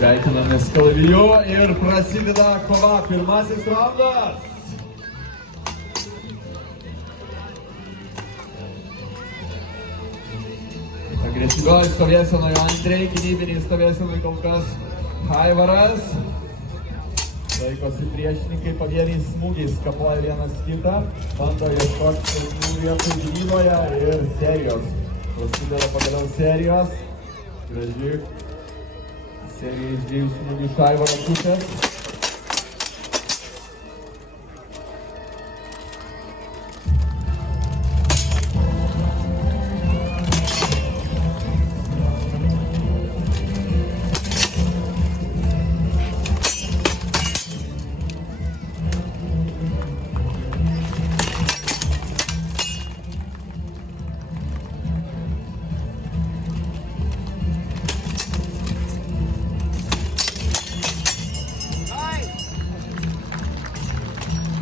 Sveikinamės kalaviju ir prasideda kova. Pirmasis raundas. Agresyvioj stovėsenoje Andrei, gynybiniai stovėsenoje kol kas Aivaras. Laikosi priešininkai pavieniais smūgiais, kapoja vienas kitą, bando ieškoti silpnų vietų gynyboje ir serijos. Prasideda pagaliau serijos. Graži serija iš 2 smūgių iš Aivaro pusės.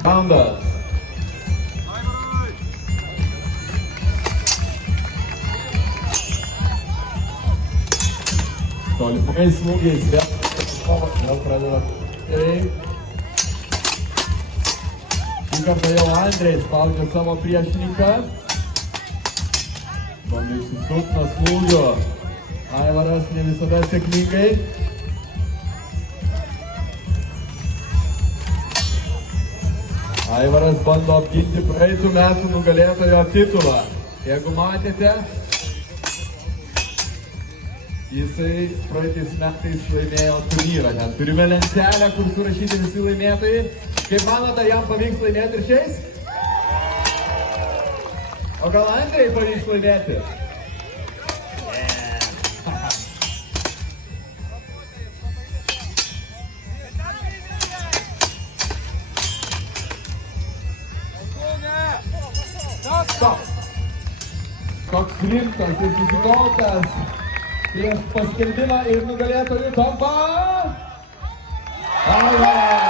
Raundas. Tolimais smūgiais vėl pradeda. Šį kartą jau Andrei spaudžia savo priešininką. Bando išsisukti nuo smūgio. Aivaras ne visada sėkmingai. Aivaras bando apginti praeitų metų nugalėtojo titulą. Jeigu matėte, jisai praeitais metais laimėjo turnyrą. Ten turime lentelę, kur surašyti visi laimėtojai. Kaip manote, jam pavyks laimėti ir šiais? O gal Andrei pavyks laimėti? Stop. Koks rimtas ir susikaupęs prieš paskelbimą ir nugalėtojų tampa Aivaras.